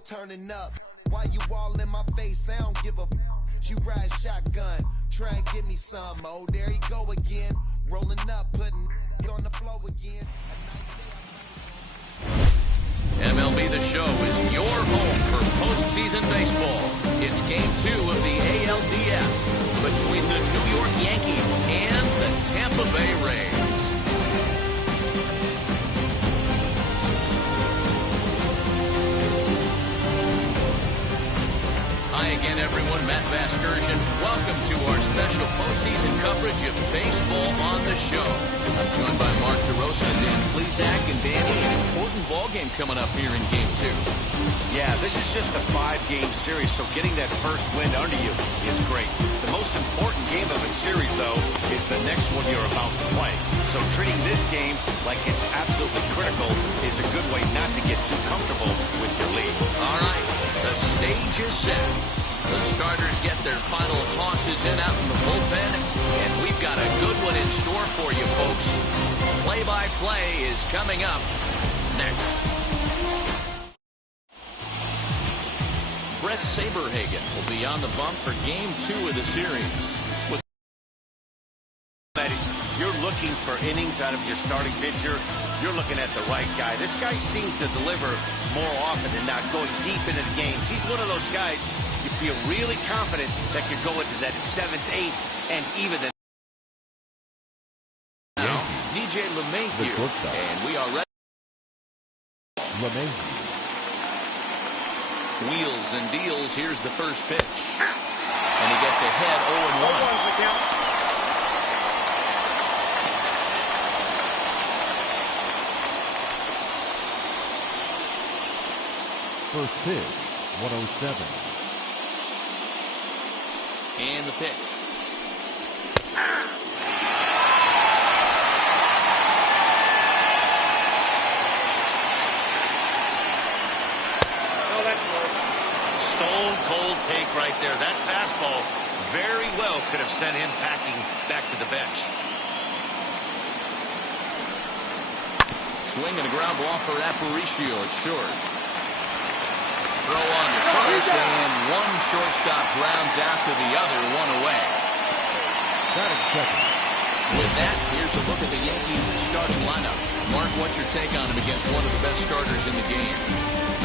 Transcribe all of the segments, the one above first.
still turning up. Why you all in my face? I don't give a. She ride shotgun, try and give me some. Oh, there he go again, rolling up, putting on the floor again. MLB The Show is your home for postseason baseball. It's Game 2 of the ALDS between the New York Yankees and the Tampa Bay Rays. Hi again, everyone. Matt Vasgersian. Welcome to our special postseason coverage of baseball on the show. I'm joined by Mark DeRosa and Dan Plesac. And Danny, an important ball game coming up here in Game 2. Yeah, this is just a 5-game series, so getting that first win under you is great. The most important game of a series, though, is the next one you're about to play. So treating this game like it's absolutely critical is a good way not to get too comfortable with your lead. All right, the stage is set. The starters get their final tosses in out in the bullpen, and we've got a good one in store for you, folks. Play-by-play is coming up next. Brett Saberhagen will be on the bump for Game 2 of the series. You're looking for innings out of your starting pitcher. You're looking at the right guy. This guy seems to deliver more often than not, going deep into the games. He's one of those guys you feel really confident that could go into that 7th, 8th, and even the... Now, DJ LeMahieu, and we are ready. LeMahieu. Wheels and deals. Here's the first pitch. And he gets ahead 0-1. First pitch, 107. And the pitch. Stone cold take right there. That fastball very well could have sent him packing back to the bench. Swing and a ground ball for Aparicio at short. Throw on to first, and one shortstop grounds out to the other, one away. With that, here's a look at the Yankees' starting lineup. Mark, what's your take on him against one of the best starters in the game?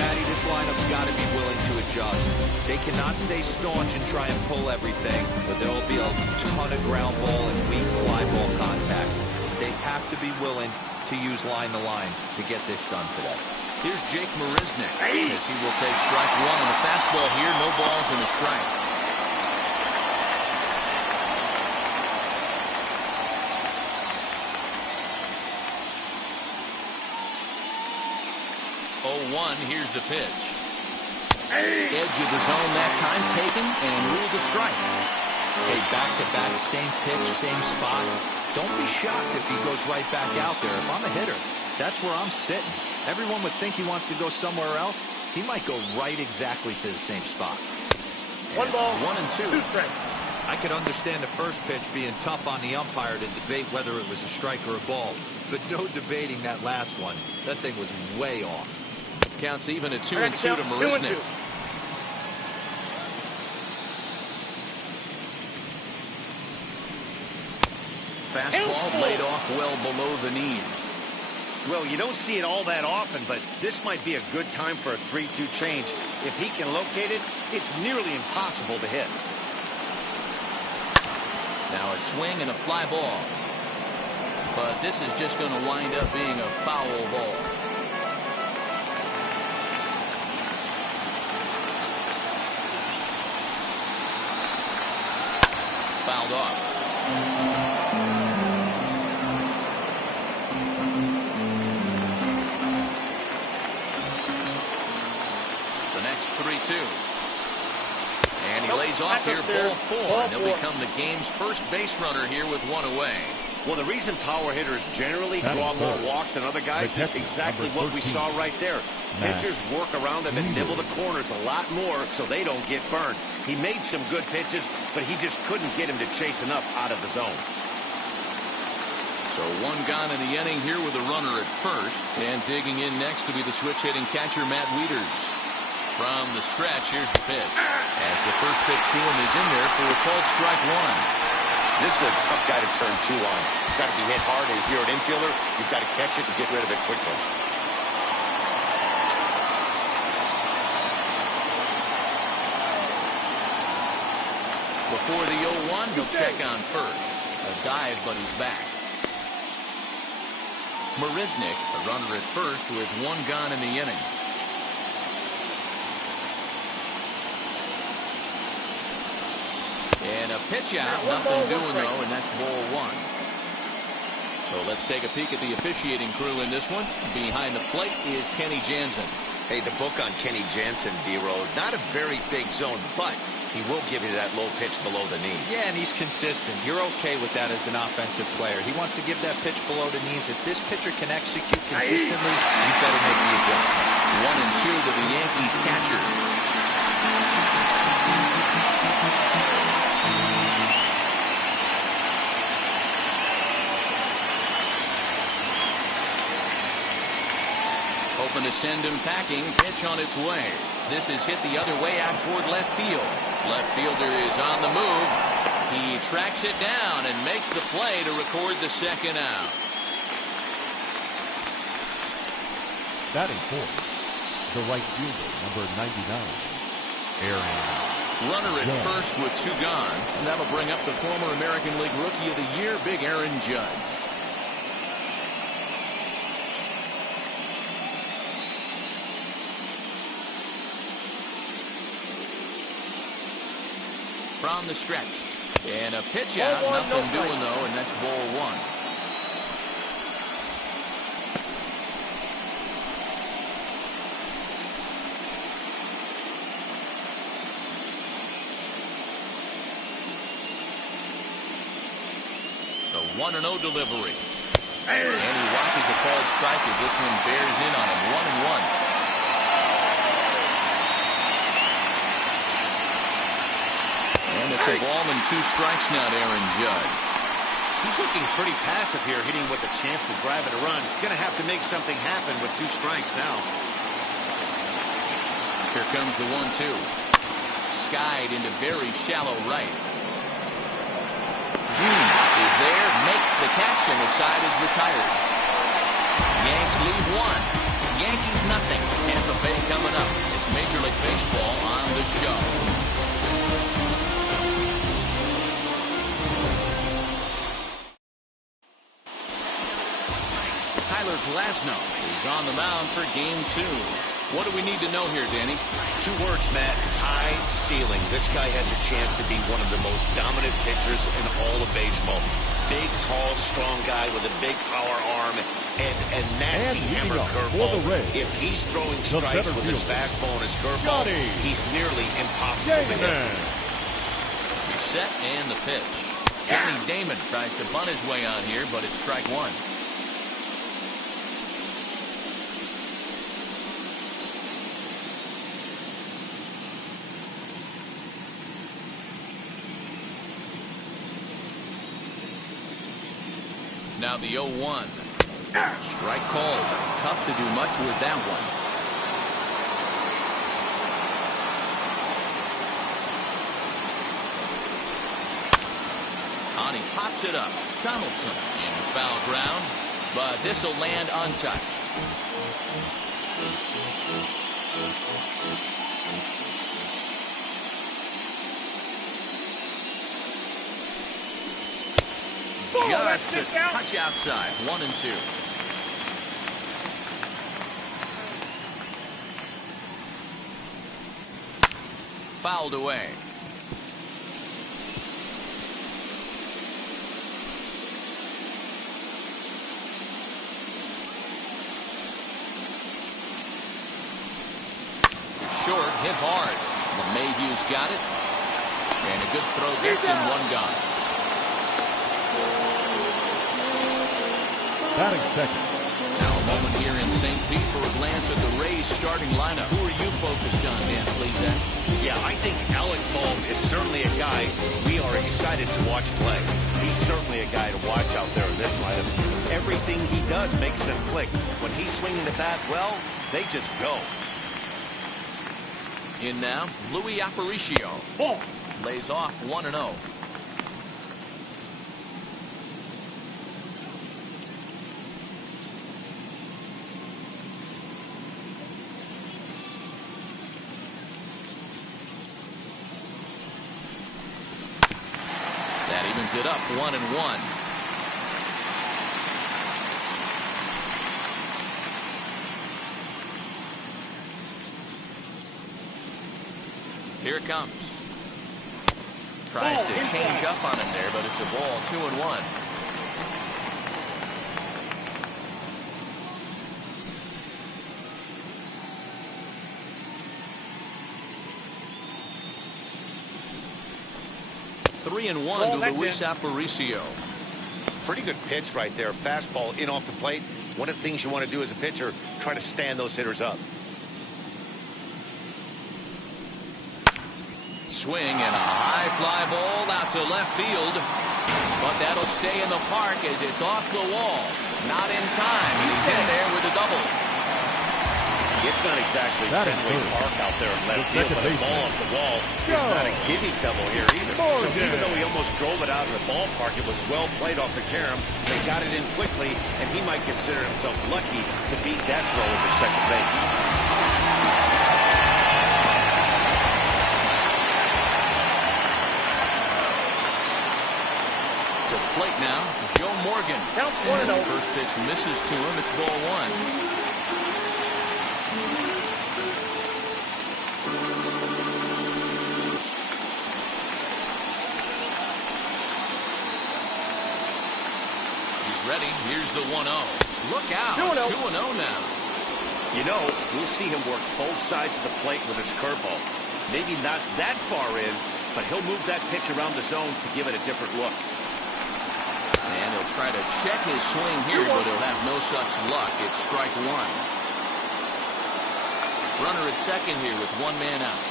Matty, this lineup's got to be willing to adjust. They cannot stay staunch and try and pull everything, but there will be a ton of ground ball and weak fly ball contact. They have to be willing to use line-to-line to get this done today. Here's Jake Marisnick as he will take strike one on the fastball here. No balls and a strike. Here's the pitch. Edge of the zone that time taken and ruled a strike. Hey, back-to-back, same pitch, same spot. Don't be shocked if he goes right back out there. If I'm a hitter, that's where I'm sitting. Everyone would think he wants to go somewhere else. He might go right exactly to the same spot. One ball, 1-2. I could understand the first pitch being tough on the umpire to debate whether it was a strike or a ball, but no debating that last one. That thing was way off. Counts even at 2-2 to Marisnick. Fastball laid off well below the knees. Well, you don't see it all that often, but this might be a good time for a 3-2 change. If he can locate it, it's nearly impossible to hit. Now a swing and a fly ball. But this is just going to wind up being a foul ball. Fouled off. The next 3-2. And he lays off here, ball 4. And he'll become the game's first base runner here with one away. Well, the reason power hitters generally draw more walks than other guys is exactly what we saw right there. Pitchers work around them and nibble the corners a lot more so they don't get burned. He made some good pitches, but he just couldn't get him to chase enough out of the zone. So one gone in the inning here with a runner at first. And digging in next to be the switch hitting catcher Matt Wieters. From the stretch, here's the pitch. As the first pitch to him is in there for a called strike one. This is a tough guy to turn two on. It's got to be hit hard, and if you're an infielder, you've got to catch it and get rid of it quickly. Before the 0-1, he'll check on first. A dive, but he's back. Marisnik, a runner at first with one gone in the inning. And a pitch out, nothing doing though, and that's ball one. So let's take a peek at the officiating crew in this one. Behind the plate is Kenny Jansen. Hey, the book on Kenny Jansen, D-Road, not a very big zone, but he will give you that low pitch below the knees. Yeah, and he's consistent. You're okay with that as an offensive player. He wants to give that pitch below the knees. If this pitcher can execute consistently, you better make the adjustment. 1-2 to the Yankees catcher. Hoping to send him packing. Pitch on its way. This is hit the other way out toward left field. Left fielder is on the move. He tracks it down and makes the play to record the second out. Batting fourth, the right fielder, number 99, Aaron. Runner at first with two gone. And that'll bring up the former American League Rookie of the Year, Big Aaron Judge. From the stretch. And a pitch out. Nothing doing though, and that's ball one. The 1-0 delivery. And he watches a called strike as this one bears in on him. 1-1. And it's a ball and two strikes now to Aaron Judge. He's looking pretty passive here, hitting with a chance to drive it a run. Going to have to make something happen with two strikes now. Here comes the 1-2. Skied into very shallow right. Is there, makes the catch, and the side is retired. Yanks lead one. Yankees nothing. Tampa Bay coming up. It's Major League Baseball on the show. Tyler Glasnow is on the mound for game two. What do we need to know here, Danny? Two words, Matt. High ceiling. This guy has a chance to be one of the most dominant pitchers in all of baseball. Big, tall, strong guy with a big power arm and a nasty hammer curveball. If he's throwing strikes with his fastball and his curveball, he's nearly impossible to hit. Reset and the pitch. Johnny Damon tries to bunt his way on here, but it's strike one. Now the 0-1. Strike called. Tough to do much with that one. Connie pops it up. Donaldson in foul ground, but this will land untouched. Just a touch outside. 1-2. Fouled away. Short, hit hard. Mayhew's got it. And a good throw gets him one gone. Batting second. Now a moment here in St. Pete for a glance at the Rays starting lineup. Who are you focused on, Dan? Please, Dan. Yeah, I think Alec Bohm is certainly a guy we are excited to watch play. He's certainly a guy to watch out there in this lineup. Everything he does makes them click. When he's swinging the bat well, they just go. In now, Louis Aparicio. Lays off 1-0. That evens it up 1-1. Here it comes. Tries to change up on him there, but it's a ball 2-1. Three and one to Luis Aparicio. Pretty good pitch right there. Fastball in off the plate. One of the things you want to do as a pitcher, try to stand those hitters up. Swing and a high fly ball out to left field. But that'll stay in the park as it's off the wall. Not in time. He's in there with a double. It's not exactly Fenway Park out there in left field, but a ball off the wall is not a giving double here either. So even though he almost drove it out of the ballpark, it was well played off the carom. They got it in quickly, and he might consider himself lucky to beat that throw at the second base. To the plate now, Joe Morgan. And the first pitch misses to him. It's ball one. Ready. Here's the 1-0. Look out. 2-0 now. You know, we'll see him work both sides of the plate with his curveball. Maybe not that far in, but he'll move that pitch around the zone to give it a different look. And he'll try to check his swing here, but he'll have no such luck. It's strike one. Runner at second here with one man out.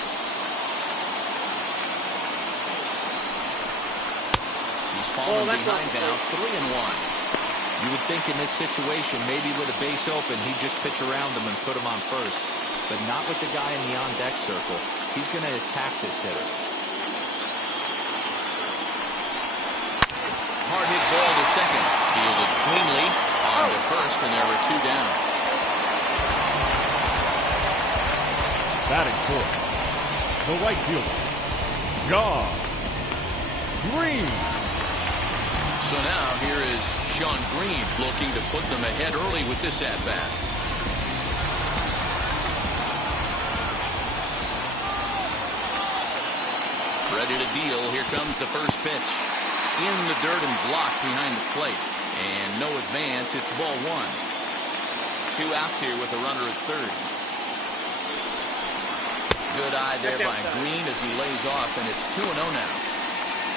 He's fallen behind now, 3-1. You would think in this situation, maybe with a base open, he'd just pitch around him and put him on first. But not with the guy in the on-deck circle. He's going to attack this hitter. Hard hit ball to second. Fielded cleanly on to first, and there were two down. Batting fourth, the right fielder, John Green. So now here is Sean Green looking to put them ahead early with this at-bat. Ready to deal. Here comes the first pitch. In the dirt and blocked behind the plate. And no advance. It's ball one. 2 outs here with a runner at third. Good eye there by Green as he lays off, and it's 2-0 now.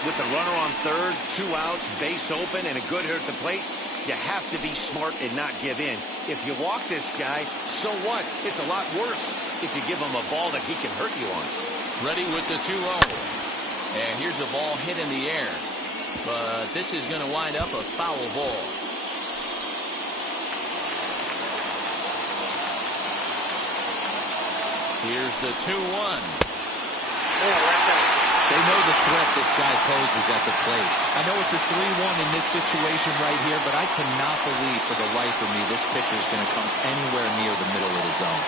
With the runner on third, 2 outs, base open, and a good hitter at the plate, you have to be smart and not give in. If you walk this guy, so what? It's a lot worse if you give him a ball that he can hurt you on. Ready with the 2-0. And here's a ball hit in the air. But this is going to wind up a foul ball. Here's the 2-1. They know the threat this guy poses at the plate. I know it's a 3-1 in this situation right here, but I cannot believe for the life of me this pitcher is going to come anywhere near the middle of the zone.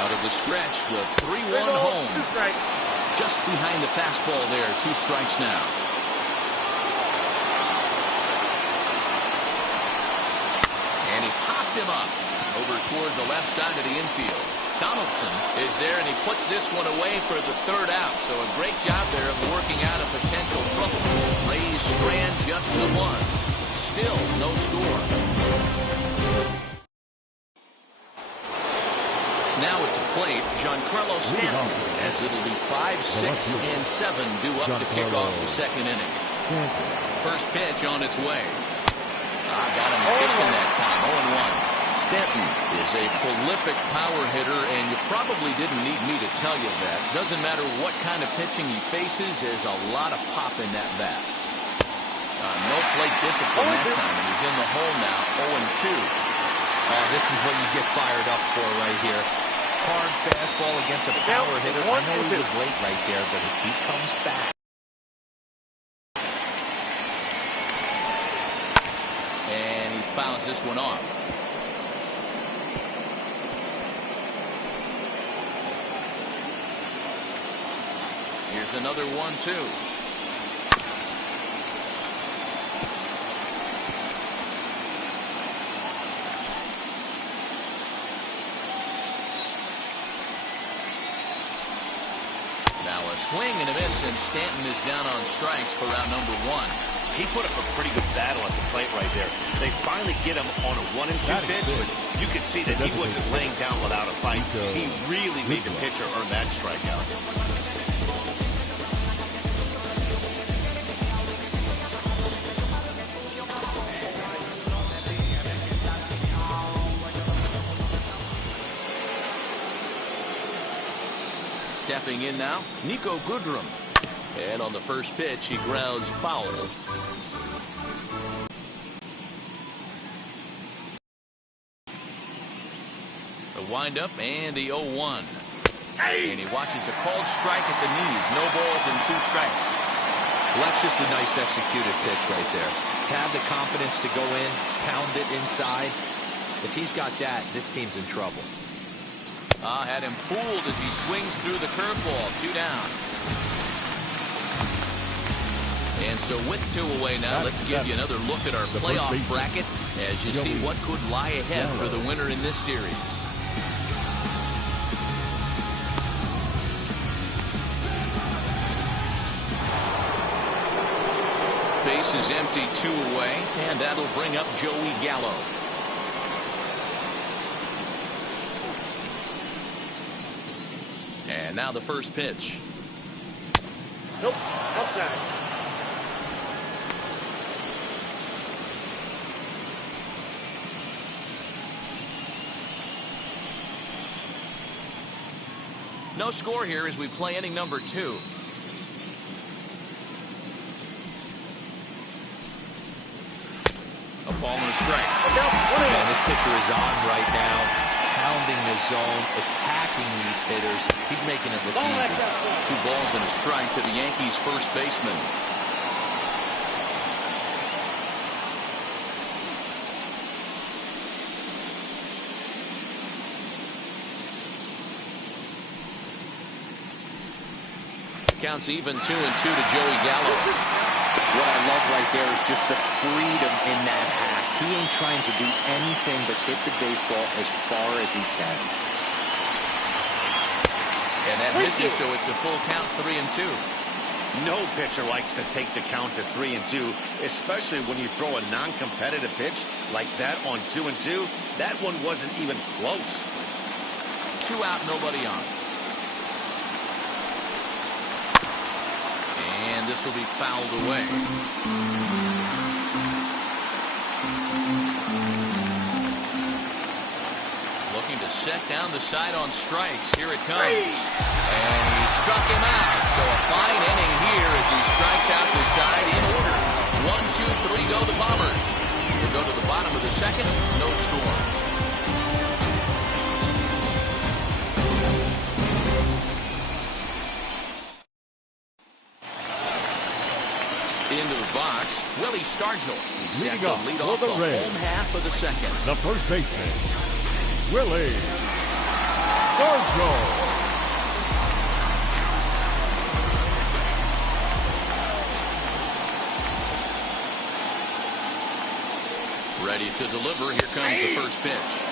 Out of the stretch, the 3-1 home. Just behind the fastball there. 2 strikes now. And he popped him up over toward the left side of the infield. Donaldson is there, and he puts this one away for the 3rd out. So a great job there of working out a potential trouble. Rays strand just the 1. Still no score. Now at the plate, Giancarlo Stanton, as it'll be 5, 6, and 7 due up to kick off the 2nd inning. First pitch on its way. Got him fishing that time, 0-1. Stanton is a prolific power hitter, and you probably didn't need me to tell you that. Doesn't matter what kind of pitching he faces, there's a lot of pop in that bat. No plate discipline that time, and he's in the hole now, 0-2. Oh, this is what you get fired up for right here. Hard fastball against a power hitter. I know he was late right there, but if he comes back. And he fouls this one off. Here's another 1-2. Now a swing and a miss, and Stanton is down on strikes for round number 1. He put up a pretty good battle at the plate right there. They finally get him on a 1-2 pitch, but you could see that he wasn't laying down without a fight. He really made the pitcher earn that strikeout. Stepping in now, Nico Goodrum. And on the first pitch, he grounds foul. The windup and the 0-1. And he watches a called strike at the knees. No balls and 2 strikes. Well, that's just a nice executed pitch right there. To have the confidence to go in, pound it inside. If he's got that, this team's in trouble. Had him fooled as he swings through the curveball. 2 down. And so with 2 away now, let's give you another look at our playoff bracket as you see what could lie ahead for the winner in this series. Base is empty, 2 away, and that'll bring up Joey Gallo. And now the first pitch. Nope, outside. No score here as we play inning number 2. A ball and a strike. And this pitcher is on right now, pounding the zone, attacking these hitters. He's making it look easy. 2 balls and a strike to the Yankees' first baseman. Counts even 2-2 to Joey Gallo. What I love right there is just the freedom in that hack. He ain't trying to do anything but hit the baseball as far as he can. And that misses, so it's a full count, 3-2. No pitcher likes to take the count to 3-2, especially when you throw a non-competitive pitch like that on 2-2. That one wasn't even close. 2 out, nobody on. And this will be fouled away. Looking to set down the side on strikes. Here it comes. And he struck him out. So a fine inning here as he strikes out the side in order. 1, 2, 3 go the Bombers. We'll go to the bottom of the second. No score. Into the box, Willie Stargell. He's set to lead off the home half of the second. The first baseman, Willie Stargell. Ready to deliver. Here comes the first pitch.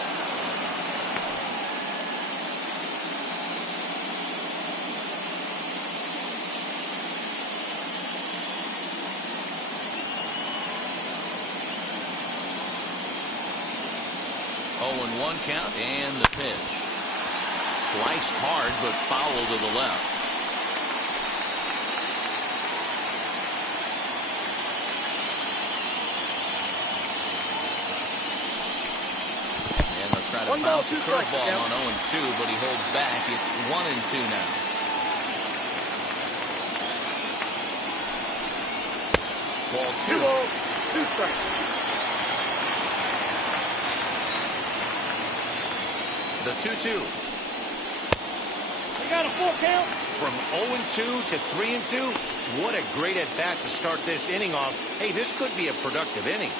And 1 count, and the pitch. Sliced hard, but foul to the left. And they'll try to bounce a curveball on 0-2, but he holds back. It's 1-2 now. Ball 2. 2 strikes. The 2-2. We got a full count. From 0-2 to 3-2. What a great at-bat to start this inning off. Hey, this could be a productive inning.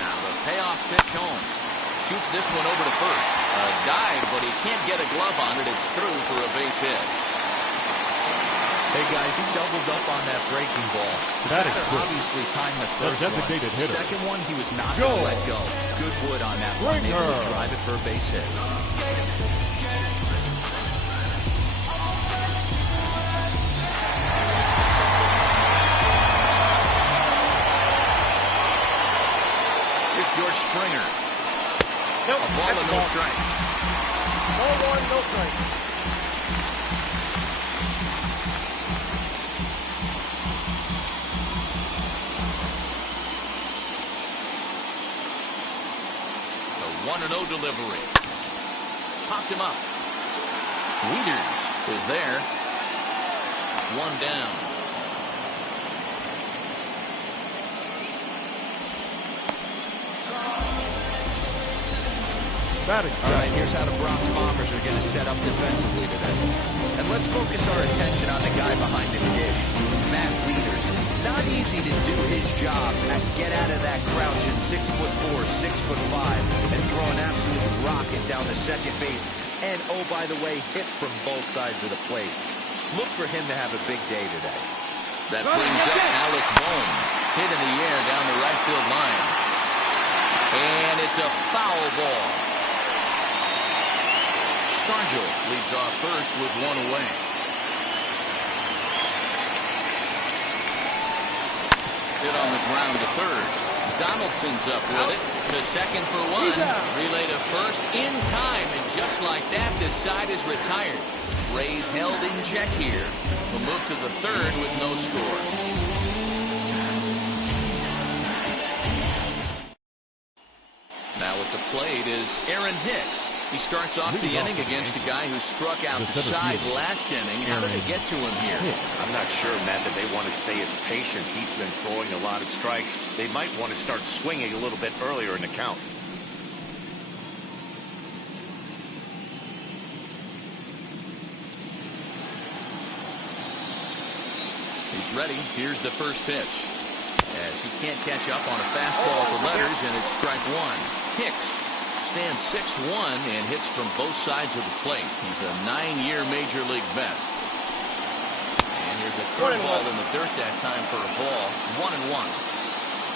Now the payoff pitch home. Shoots this one over to first. A dive, but he can't get a glove on it. It's through for a base hit. Hey, guys, he doubled up on that breaking ball. The batter obviously timed the first one. The second one, he was not going to let go. Good wood on that one. Able to drive it for a base hit. Here's George Springer. Nope, A ball and no strikes. Ball one, no strikes. The 1-0 delivery. Popped him up. Wieters is there. One down. All right, here's how the Bronx Bombers are going to set up defensively today. And let's focus our attention on the guy behind the dish, Matt Wieters. Not easy to do his job at get out of that crouching 6'4", 6'5", and throw an absolute rocket down to second base. And, oh, by the way, hit from both sides of the plate. Look for him to have a big day today. That brings up Alec Bohm. Hit in the air down the right field line. And it's a foul ball. Stargell leads off first with one away. Hit on the ground to third. Donaldson's up with it to second for one. Relay to first in time, and just like that, this side is retired. Rays held in check here. We'll move to the third with no score. Now at the plate is Aaron Hicks. He starts off the inning against a guy who struck out the side last inning. How did they get to him here? I'm not sure, Matt, that they want to stay as patient. He's been throwing a lot of strikes. They might want to start swinging a little bit earlier in the count. He's ready. Here's the first pitch. As he can't catch up on a fastball for letters, and it's strike one. Hicks stands 6'1" and hits from both sides of the plate. He's a 9-year major league vet. And here's a curveball in the dirt that time for a ball. 1-1.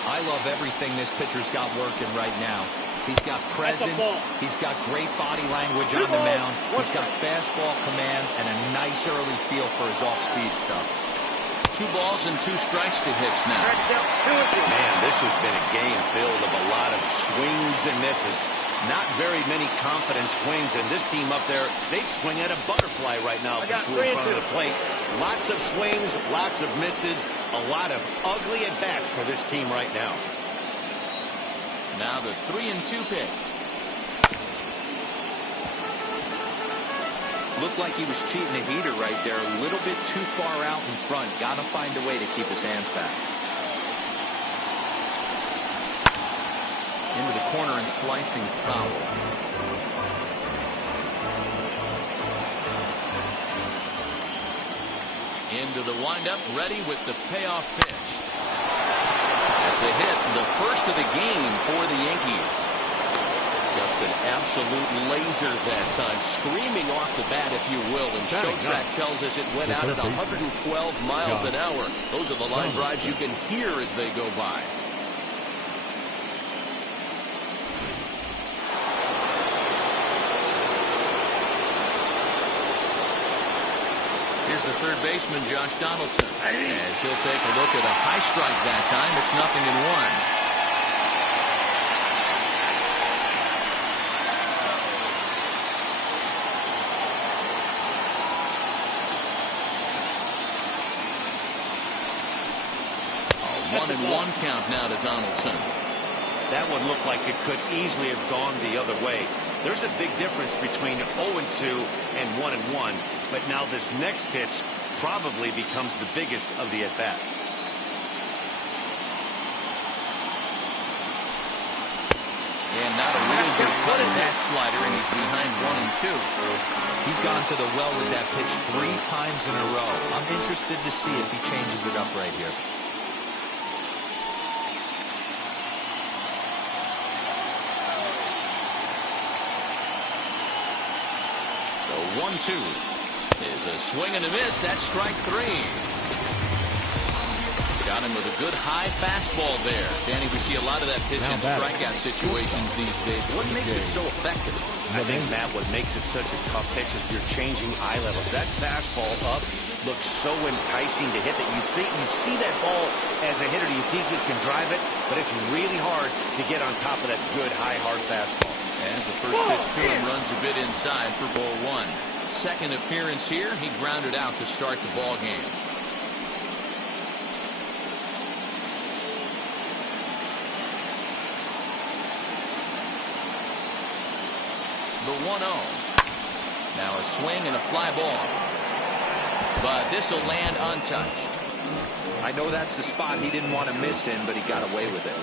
I love everything this pitcher's got working right now. He's got presence. He's got great body language on the mound. He's got fastball command and a nice early feel for his off-speed stuff. 2 balls and 2 strikes to Hicks now. Man, this has been a game filled of a lot of swings and misses. Not very many confident swings, and this team up there, they'd swing at a butterfly right now if it flew in front of the plate. Lots of swings, lots of misses, a lot of ugly at-bats for this team right now. Now the 3-2 pitch. Looked like he was cheating a heater right there. A little bit too far out in front. Got to find a way to keep his hands back. Into the corner and slicing foul. Into the windup, ready with the payoff pitch. That's a hit, the first of the game for the Yankees. Just an absolute laser that time, screaming off the bat, if you will. And Showtrack tells us it went out at 112 miles an hour. Those are the line drives you can hear as they go by. Here's the third baseman, Josh Donaldson. As he'll take a look at a high strike that time. It's 0-1. A 1-1 count now to Donaldson. That one looked like it could easily have gone the other way. There's a big difference between 0-2 and 1-1, but now this next pitch probably becomes the biggest of the at-bat. And not a real good cut at that slider, and he's behind 1-2. He's gone to the well with that pitch 3 times in a row. I'm interested to see if he changes it up right here. The 1-2 is a swing and a miss. That's strike 3. Got him with a good high fastball there. Danny, we see a lot of that pitch in strikeout situations these days. What makes it so effective? I think, Matt, what makes it such a tough pitch is you're changing eye levels. That fastball up looks so enticing to hit that you see that ball as a hitter, you think you can drive it, but it's really hard to get on top of that good high hard fastball. As the first pitch to him runs a bit inside for ball 1. Second appearance here, he grounded out to start the ball game. The 1-0. Now a swing and a fly ball. But this will land untouched. I know that's the spot he didn't want to miss in, but he got away with it.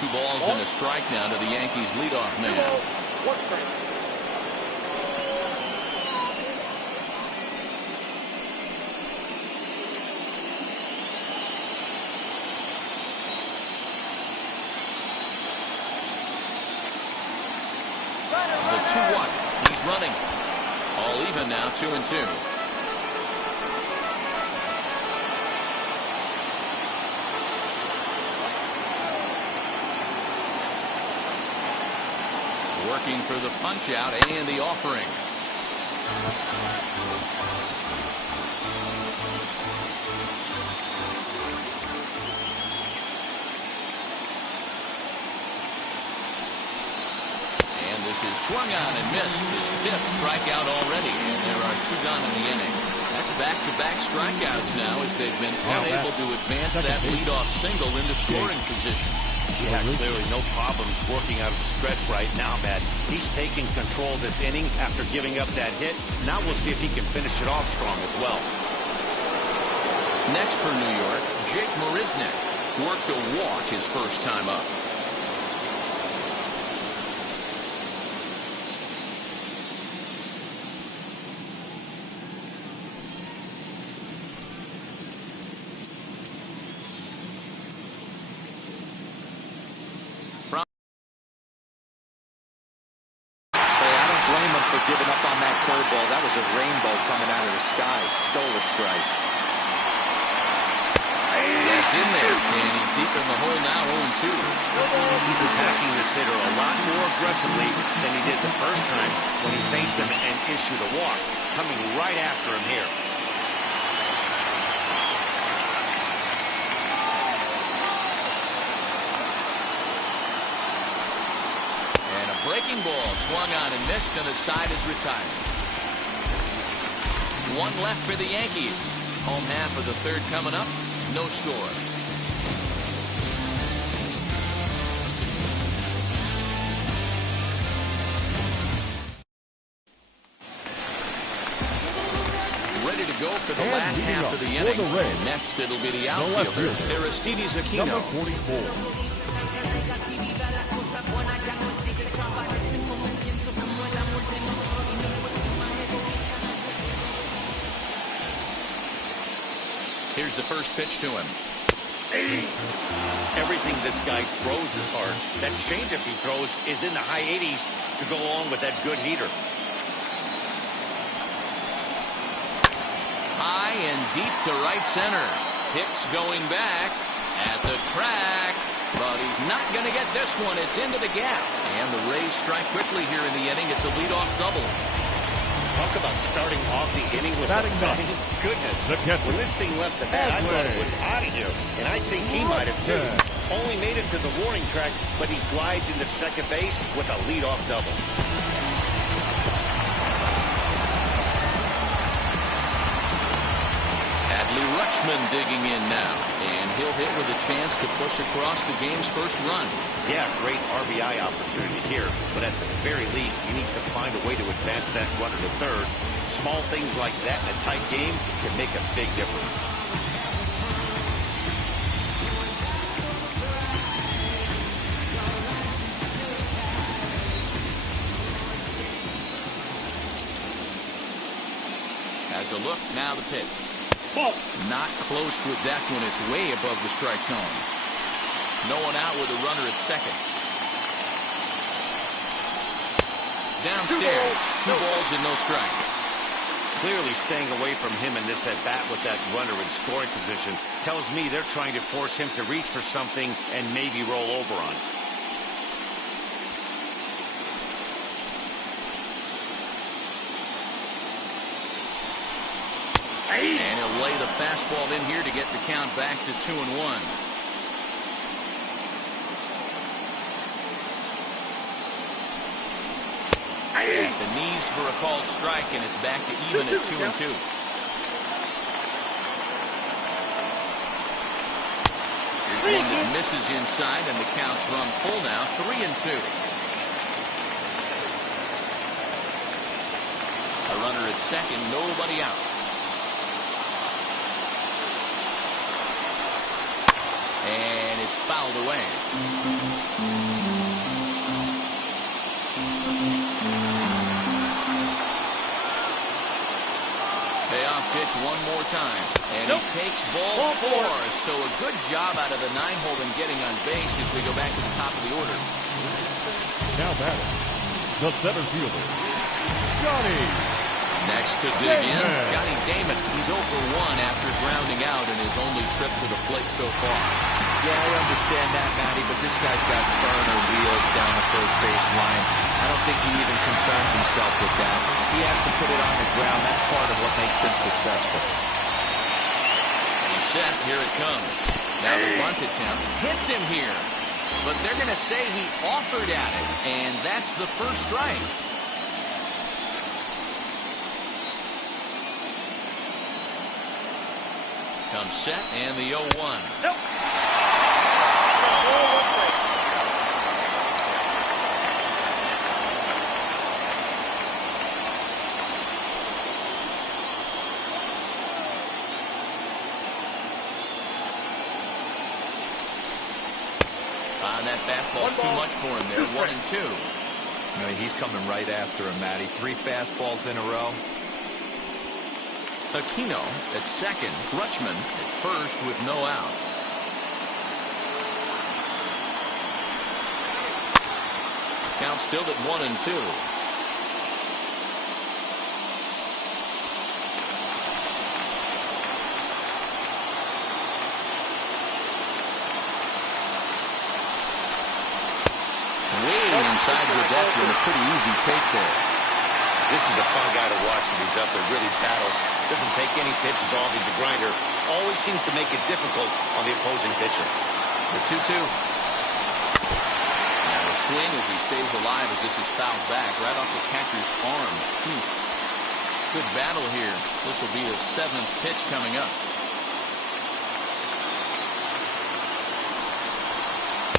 2 balls and a strike now to the Yankees leadoff man. 1 strike. The 2-1. He's running. All even now, 2-2. Working for the punch out and the offering. This is swung on and missed. His 5th strikeout already, and there are 2 gone in the inning. That's back-to-back strikeouts now as they've been unable to advance that leadoff single into scoring position. Yeah, clearly no problems working out of the stretch right now, Matt. He's taking control of this inning after giving up that hit. Now we'll see if he can finish it off strong as well. Next for New York, Jake Marisnick worked a walk his first time up. Giving up on that curveball. That was a rainbow coming out of the sky. Stole a strike. That's in there, and he's deep in the hole now, 0-2. He's attacking this hitter a lot more aggressively than he did the first time when he faced him and issued a walk. Coming right after him here. Breaking ball swung on and missed, and the side is retired. 1 left for the Yankees. Home half of the 3rd coming up. No score. Ready to go for the last half of the inning. Next, it'll be the outfielder, Aristides Aquino. Number 44. Here's the first pitch to him. Everything this guy throws is hard. That changeup he throws is in the high 80s to go along with that good heater. High and deep to right center. Hicks going back at the track, but he's not going to get this one. It's into the gap. And the Rays strike quickly here in the inning. It's a leadoff double. Talk about starting off the inning with batting a bang. Goodness. When this thing left the bat, I thought it was out of here. And I think he might have too. Only made it to the warning track, but he glides into second base with a leadoff double. Adley Rutschman digging in now, and he'll hit with a chance to push across the game's first run. Yeah, great RBI opportunity here, but at the very least, he needs to find a way to advance that runner to third. Small things like that in a tight game can make a big difference. As a look, now the pitch. Ball. Not close with that one. It's way above the strike zone. No one out with a runner at second. Downstairs, two balls and no strikes. Clearly staying away from him in this at-bat with that runner in scoring position tells me they're trying to force him to reach for something and maybe roll over on. And he'll lay the fastball in here to get the count back to 2-1. The knees for a called strike, and it's back to even at 2-2. Here's one that misses inside, and the count's run full now, 3-2. A runner at second, nobody out. And it's fouled away. Payoff pitch one more time. And he takes ball four. So a good job out of the 9-hole in getting on base as we go back to the top of the order. Now batting, the center fielder, Johnny. Next to dig in, Johnny Damon. He's 0 for 1 after grounding out in his only trip to the plate so far. Yeah, I understand that, Matty, but this guy's got burner wheels down the first base line. I don't think he even concerns himself with that. He has to put it on the ground. That's part of what makes him successful. He's set. Here it comes. Now the bunt attempt hits him here. But they're going to say he offered at it, and that's the first strike. Comes set, and the 0-1. Nope. That fastball's too much for him there. 1-2. You know, he's coming right after him, Matty. 3 fastballs in a row. Aquino at second. Rutschman at first with no outs. Count still at 1-2. Inside with that one, a pretty easy take there. This is a fun guy to watch when he's up there. Really battles. Doesn't take any pitches off. He's a grinder. Always seems to make it difficult on the opposing pitcher. The 2-2. Now a swing as he stays alive as this is fouled back right off the catcher's arm. Good battle here. This will be the 7th pitch coming up.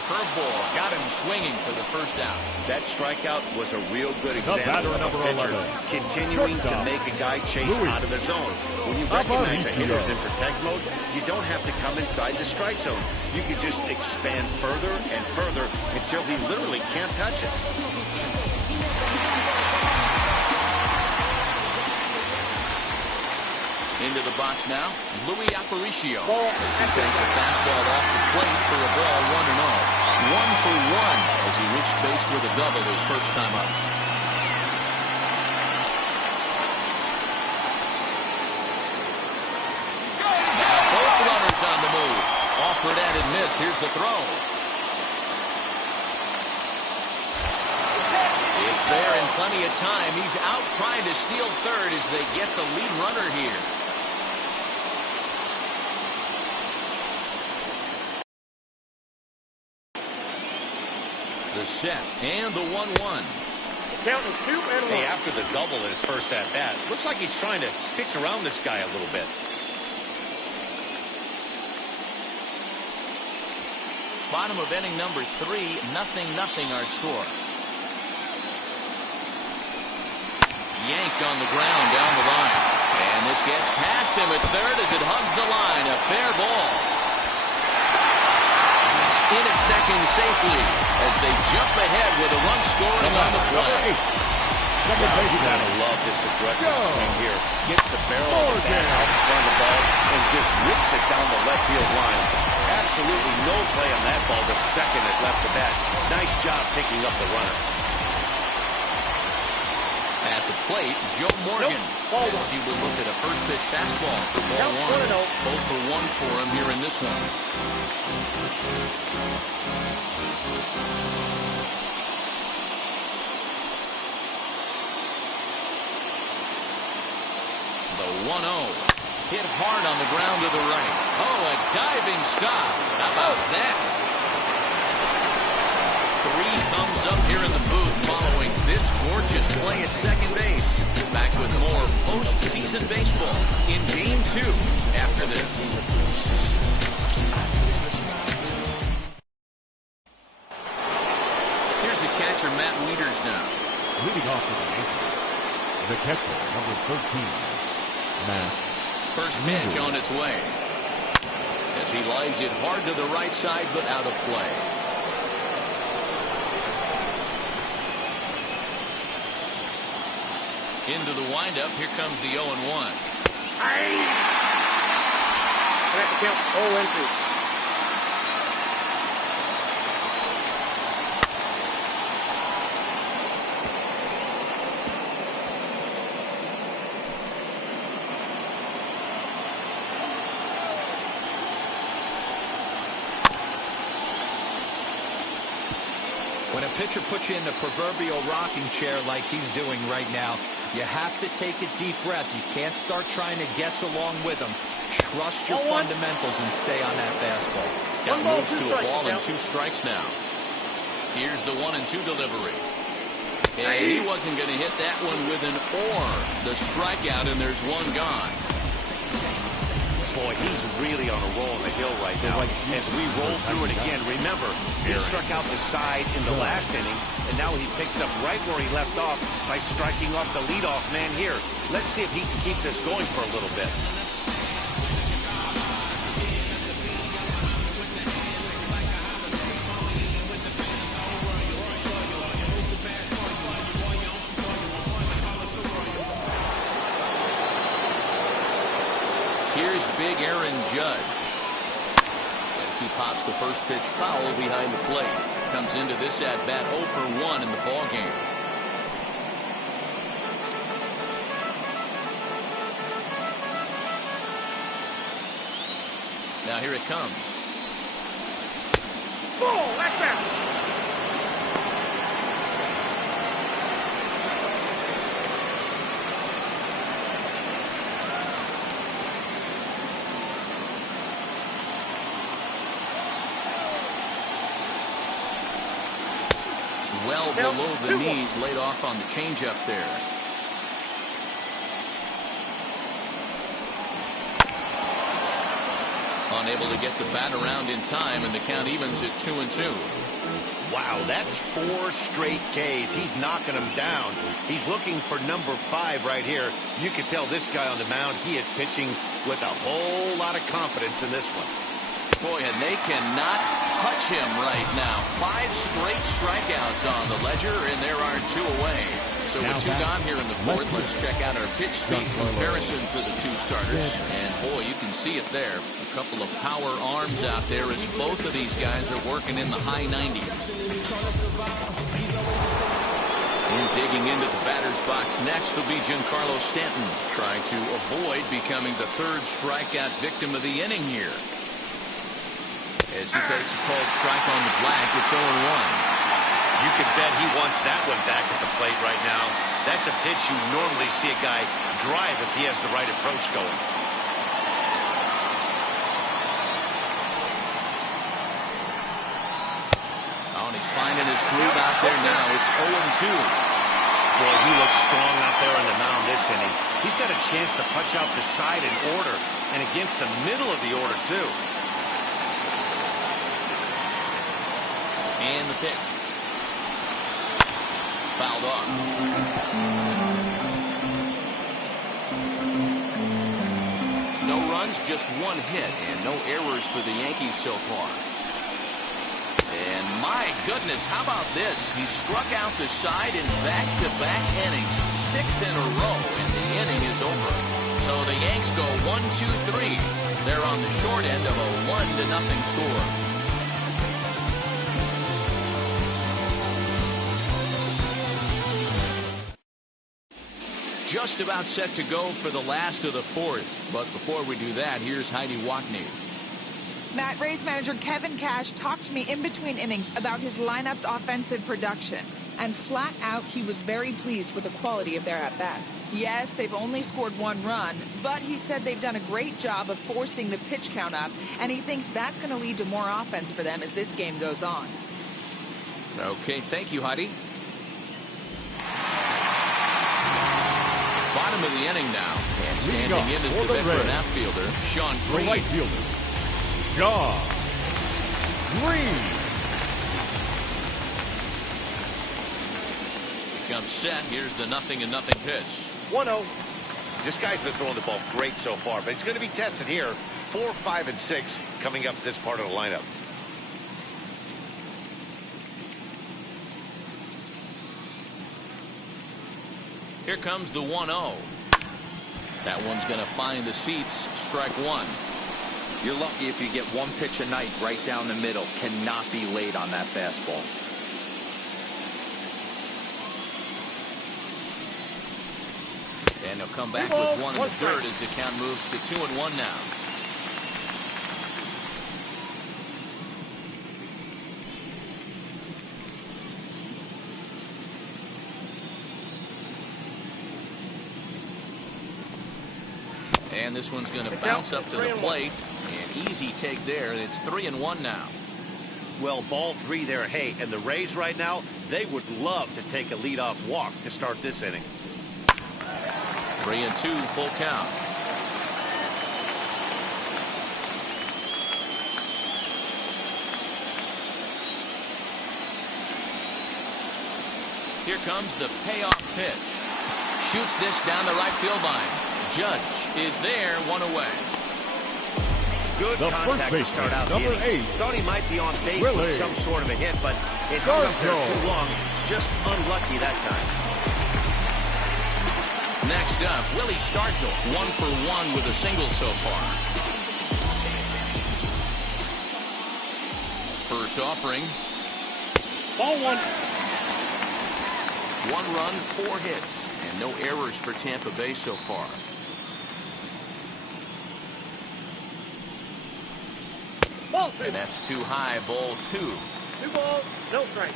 Curveball got him swinging for the first out. That strikeout was a real good example of a pitcher 11. continuing to make a guy chase out of the zone. When you recognize a hitter's in protect mode, you don't have to come inside the strike zone. You can just expand further and further until he literally can't touch it. Into the box now, Louis Aparicio. As he takes a fastball off the plate for a ball, 1-0. 1 for 1 as he reached base with a double his first time up. Now both runners on the move. Offered at and missed. Here's the throw. It's there in plenty of time. He's out trying to steal third as they get the lead runner here. The set and the 1-1. The count is 2-1. Hey, after the double in his first at-bat, looks like he's trying to pitch around this guy a little bit. Bottom of inning number 3, 0-0 our score. Yanked on the ground down the line. And this gets past him at third as it hugs the line. A fair ball. In at second safely as they jump ahead with a run scoring on the play. Second base, you gotta love this aggressive swing here. Gets the barrel of the bat out in front of the ball and just rips it down the left field line. Absolutely no play on that ball the second it left the bat. Nice job picking up the runner. At the plate, Joe Morgan, as he will look at a first pitch fastball for ball 1. 0 for 1 for him here in this one. The 1-0 hit hard on the ground to the right. Oh, a diving stop. How about that? 3 thumbs up here in the booth following this gorgeous play at second base. Back with more postseason baseball in Game 2 after this. Here's the catcher, Matt Wieters now. Leading off with the Yankees, the catcher, number 13, Matt. First pitch on its way. As he lines it hard to the right side, but out of play. Into the windup. Here comes the 0-1. That's the count. 0-2. When a pitcher puts you in the proverbial rocking chair like he's doing right now, you have to take a deep breath. You can't start trying to guess along with him. Trust your fundamentals and stay on that fastball. Count moves to a ball and 2 strikes now. Here's the 1-2 delivery. And he wasn't going to hit that one with an or. The strikeout, and there's 1 gone. Boy, he's really on a roll on the hill right now. As we roll through it again, remember, he struck out the side in the last inning, and now he picks up right where he left off by striking off the leadoff man here. Let's see if he can keep this going for a little bit. Here's big Aaron Judge. As he pops the first pitch foul behind the plate. Comes into this at-bat 0 for 1 in the ballgame. Now here it comes. Ball, that's that. Well below the knees, laid off on the changeup there. Unable to get the bat around in time, and the count evens at 2-2. Wow, that's 4 straight Ks. He's knocking them down. He's looking for number 5 right here. You can tell this guy on the mound, he is pitching with a whole lot of confidence in this one. Boy, and they cannot touch him right now. 5 straight strikeouts on the ledger, and there are 2 away. So with 2 gone here in the 4th, let's check out our pitch speed comparison for the 2 starters. And boy, you can see it there. A couple of power arms out there as both of these guys are working in the high 90s. And digging into the batter's box next will be Giancarlo Stanton, trying to avoid becoming the 3rd strikeout victim of the inning here. As he takes a called strike on the black, it's 0-1. You could bet he wants that one back at the plate right now. That's a pitch you normally see a guy drive if he has the right approach going. Oh, and he's finding his groove out there now. It's 0-2. Boy, he looks strong out there on the mound this inning. He's got a chance to punch out the side in order and against the middle of the order, too. And the pitch. Fouled off. No runs, just one hit, and no errors for the Yankees so far. And my goodness, how about this? He struck out the side in back-to-back innings, 6 in a row, and the inning is over. So the Yanks go 1-2-3. They're on the short end of a 1-0 score. Just about set to go for the last of the fourth. But before we do that, here's Heidi Watney. Matt, Rays manager Kevin Cash talked to me in between innings about his lineup's offensive production. And flat out, he was very pleased with the quality of their at-bats. Yes, they've only scored 1 run, but he said they've done a great job of forcing the pitch count up, and he thinks that's going to lead to more offense for them as this game goes on. Okay, thank you, Heidi. Bottom of the inning now, and standing in is the veteran outfielder, Sean Green. The right fielder, Sean Green. Comes set. Here's the 0-0 pitch. 1-0. This guy's been throwing the ball great so far, but he's going to be tested here. 4, 5, and 6 coming up this part of the lineup. Here comes the 1-0. That one's going to find the seats. Strike one. You're lucky if you get one pitch a night right down the middle. Cannot be late on that fastball. And he'll come back with 1 1/3 as the count moves to 2-1 now. And this one's going to bounce up to the plate. An easy take there, and it's 3-1 now. Well, ball 3 there. Hey, and the Rays right now, they would love to take a leadoff walk to start this inning. 3-2, full count. Here comes the payoff pitch. Shoots this down the right field line. Judge is there, 1 away. Good contact to start out the inning. 8. Thought he might be on base with some sort of a hit, but it hung up there too long. Just unlucky that time. Next up, Willie Stargell, 1 for 1 with a single so far. First offering. Ball 1. 1 run, 4 hits, and no errors for Tampa Bay so far. Ball 2. And that's too high, ball 2. 2 balls, no strike.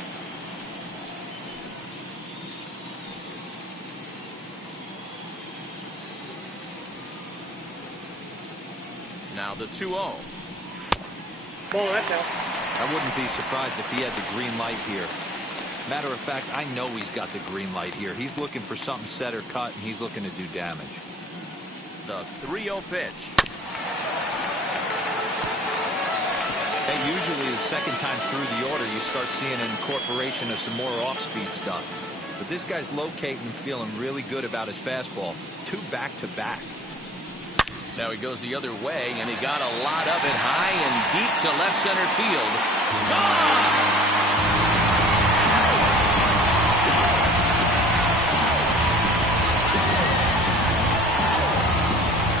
Now the 2-0. Ball, that's out. I wouldn't be surprised if he had the green light here. Matter of fact, I know he's got the green light here. He's looking for something set or cut, and he's looking to do damage. The 3-0 pitch. Hey, usually the second time through the order, you start seeing an incorporation of some more off-speed stuff. But this guy's locating and feeling really good about his fastball. 2 back-to-back. Now he goes the other way, and he got a lot of it high and deep to left center field. Gone!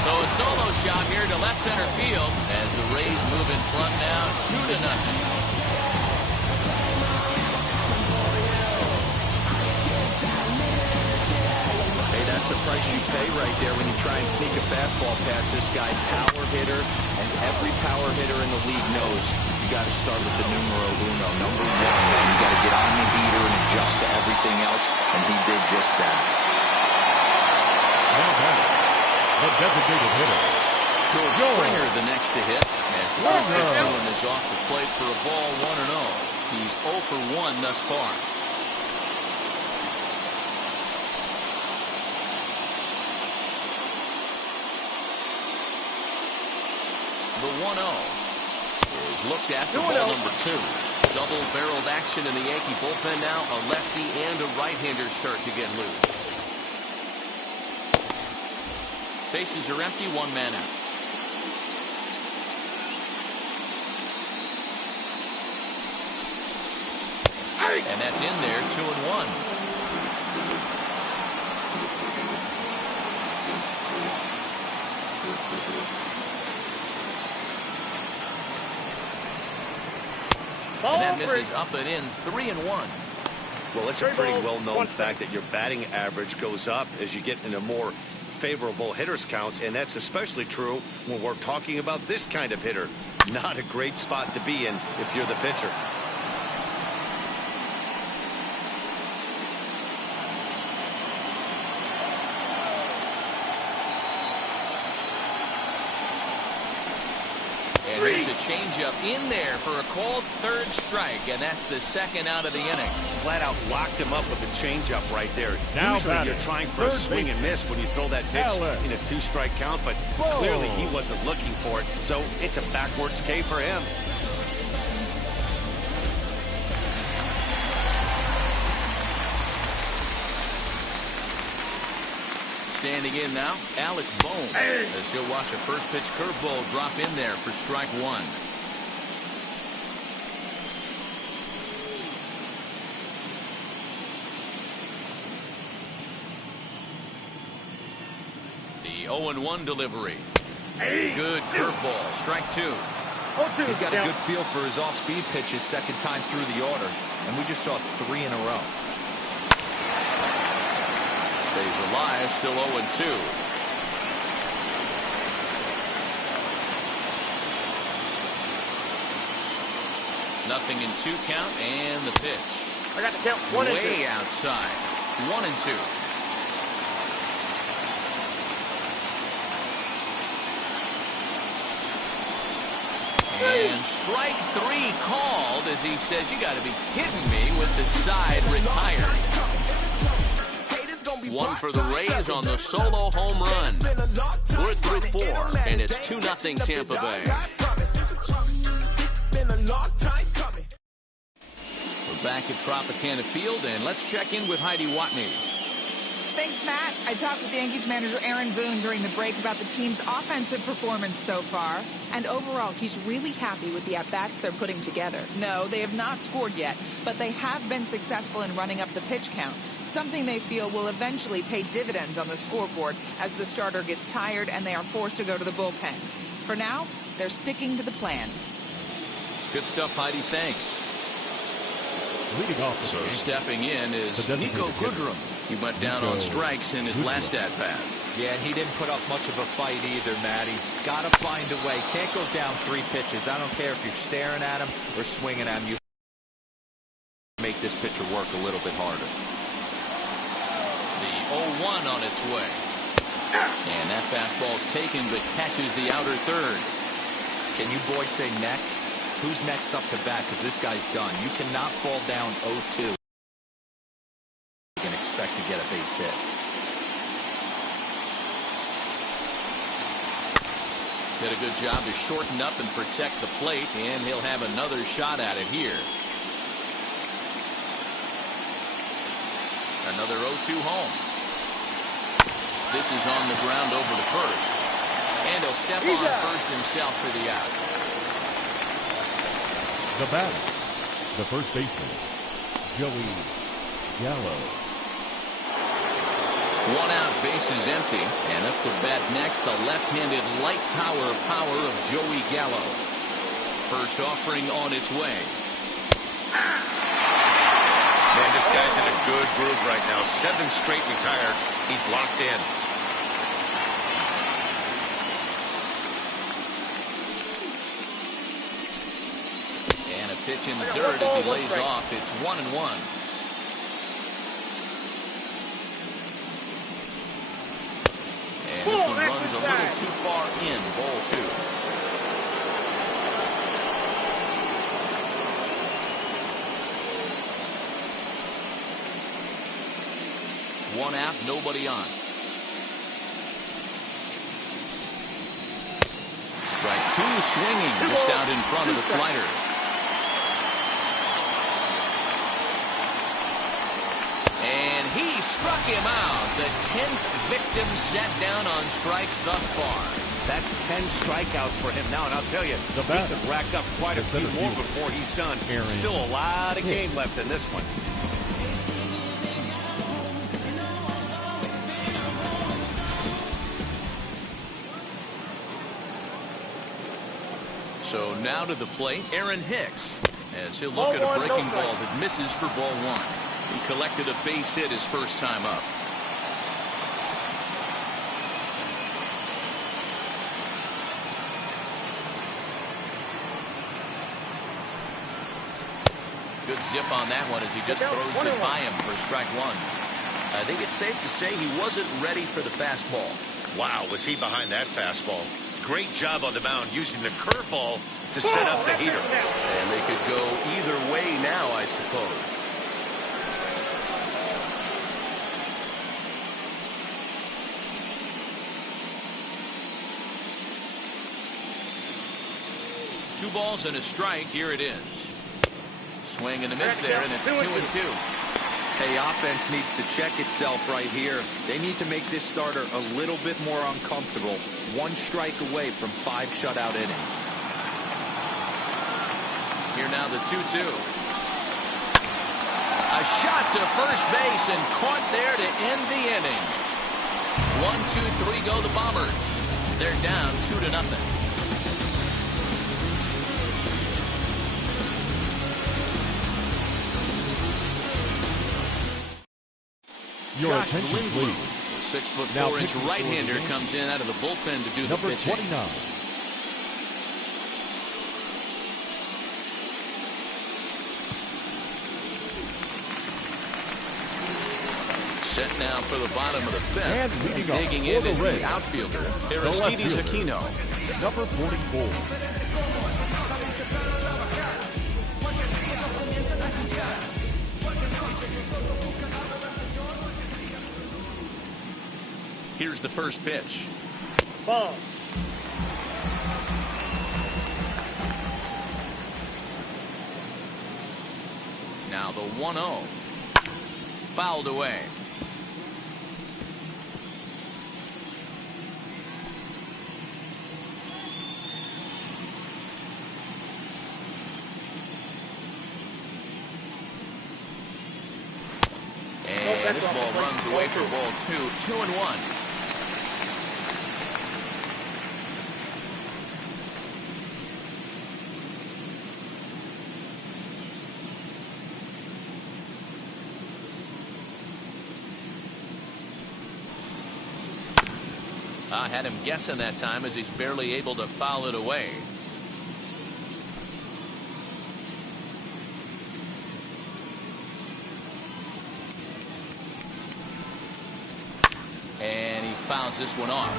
So a solo shot here to left center field as the Rays move in front now, 2-0. That's the price you pay right there when you try and sneak a fastball past this guy. Power hitter, and every power hitter in the league knows you got to start with the numero uno, number 1. Man, you got to get on the heater and adjust to everything else, and he did just that. Now batting, the designated hitter, George Springer the next to hit as the first pitch to him is off the plate for a ball, 1-0. He's 0 for 1 thus far. The 1-0 is looked at for ball number 2. Double-barreled action in the Yankee bullpen now. A lefty and a right-hander start to get loose. Bases are empty, one man out. And that's in there, 2-1. And that misses up and in, 3-1. Well, it's a pretty well-known fact that your batting average goes up as you get into more favorable hitters counts, and that's especially true when we're talking about this kind of hitter. Not a great spot to be in if you're the pitcher. And there's a changeup in there for a called third strike, and that's the second out of the inning. Flat out locked him up with a changeup right there. Now Usually batting, you're trying for a swing and miss when you throw that pitch ALDS. in a two-strike count, but clearly he wasn't looking for it, so it's a backwards K for him. Standing in now, Alec Bohm, as he'll watch a first pitch curveball drop in there for strike one. The 0-1 delivery. Good curveball, strike two. He's got a good feel for his off-speed pitches second time through the order, and we just saw 3 in a row. Stays alive, still 0-2. Nothing in 2 count, and the pitch. I got to count 1 and 2. Way outside. 1-2. And strike 3 called as he says, you got to be kidding me, with the side retired. 1 for the Rays on the solo home run. We're through 4, and it's 2-0 Tampa Bay. We're back at Tropicana Field, and let's check in with Heidi Watney. Thanks, Matt. I talked with Yankees manager Aaron Boone during the break about the team's offensive performance so far. And overall, he's really happy with the at-bats they're putting together. No, they have not scored yet, but they have been successful in running up the pitch count, something they feel will eventually pay dividends on the scoreboard as the starter gets tired and they are forced to go to the bullpen. For now, they're sticking to the plan. Good stuff, Heidi. Thanks. Leading off So stepping in is Nico Goodrum. He went down on strikes in his last at-bat. Yeah, and he didn't put up much of a fight either, Matty. Got to find a way. Can't go down 3 pitches. I don't care if you're staring at him or swinging at him. You make this pitcher work a little bit harder. The 0-1 on its way. And that fastball's taken but catches the outer third. Can you boys say next? Who's next up to bat? Because this guy's done. You cannot fall down 0-2 and expect to get a base hit. Did a good job to shorten up and protect the plate, and he'll have another shot at it here. Another 0-2 home. This is on the ground over to first. And he'll step on first himself for the out. the batter, the first baseman, Joey Gallo. 1 out, bases empty, and up to bat next, the left-handed light tower of power of Joey Gallo. First offering on its way. Man, this guy's in a good groove right now. 7 straight retired. He's locked in. And a pitch in the dirt as he lays off. It's 1-1. And this one runs a little too far in, ball 2. One out, nobody on. Strike 2 swinging, just out in front of the slider. he struck him out. The 10th victim set down on strikes thus far. That's 10 strikeouts for him now, and I'll tell you, he could rack up quite a few more before he's done. Still a lot of game left in this one. So now to the plate, Aaron Hicks, as he'll look at a breaking ball that misses for ball one. He collected a base hit his first time up. Good zip on that one as he just throws it by him for strike one. I think it's safe to say he wasn't ready for the fastball. Wow, was he behind that fastball. Great job on the mound using the curveball to set up the heater. And they could go either way now, I suppose. Two balls and a strike. Here it is. Swing and a miss there, and it's 2-2. Hey, offense needs to check itself right here. They need to make this starter a little bit more uncomfortable. One strike away from 5 shutout innings. Here now the 2-2. A shot to first base and caught there to end the inning. 1-2-3 go the Bombers. They're down 2-0. Josh Lindblom, the 6'4" right-hander, comes in out of the bullpen to do the pitching. Number 29. Set now for the bottom of the fifth. And digging in is the outfielder, Aristides Aquino. Number 44. Here's the first pitch. Ball. Now the 1-0. Fouled away. And this ball runs away for ball 2. 2-1. I had him guessing that time as he's barely able to foul it away. And he fouls this one off.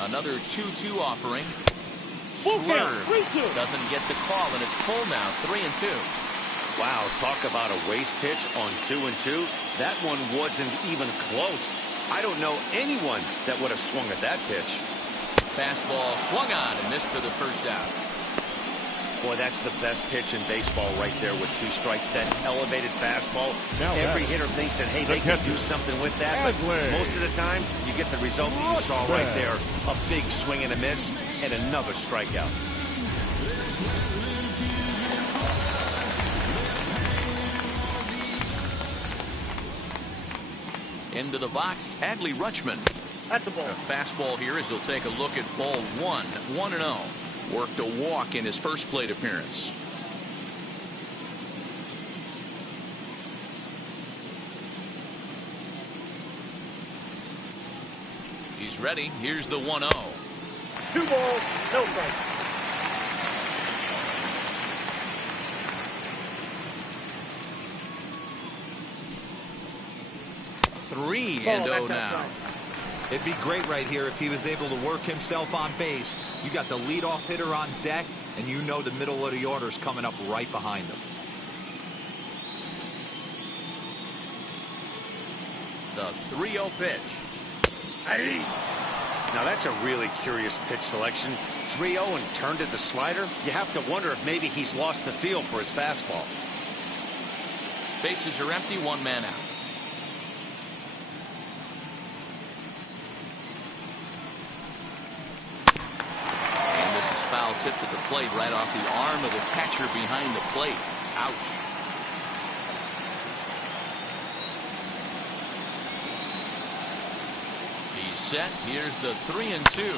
Another 2-2 offering. Slurve doesn't get the call, and it's full now, 3-2. Wow, talk about a waste pitch on 2-2. That one wasn't even close. I don't know anyone that would have swung at that pitch. Fastball swung on and missed for the first out. Boy, that's the best pitch in baseball right there with 2 strikes. That elevated fastball. Now every hitter thinks that, hey, they can do something with that. But most of the time, you get the result that you saw right there. A big swing and a miss and another strikeout. Into the box, Adley Rutschman. That's a ball. A fastball here as he'll take a look at ball 1. 1-0. Worked a walk in his first plate appearance. He's ready. Here's the 1-0. 2 balls, no strike. Three and 0 now. It'd be great right here if he was able to work himself on base. You got the leadoff hitter on deck, and you know the middle of the order's coming up right behind him. The 3-0 pitch. Now that's a really curious pitch selection. 3-0 and turned it the slider. You have to wonder if maybe he's lost the feel for his fastball. Bases are empty, one man out. And this is foul tipped at the plate right off the arm of the catcher behind the plate. Ouch. He's set. Here's the 3-2.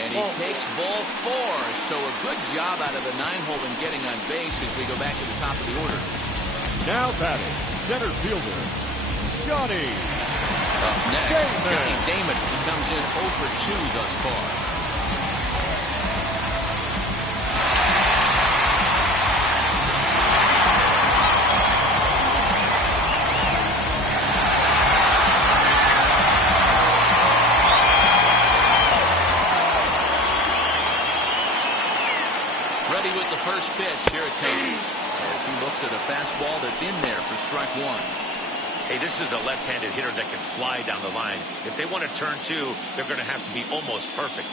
And he takes ball 4. So a good job out of the 9-hole in getting on base as we go back to the top of the order. Now batting, center fielder, Johnny. Up next, Johnny Damon. He comes in 0 for 2 thus far. Ready with the first pitch. Here it comes. As he looks at a fastball that's in there for strike 1. Hey, this is a left-handed hitter that can fly down the line. If they want to turn 2, they're going to have to be almost perfect.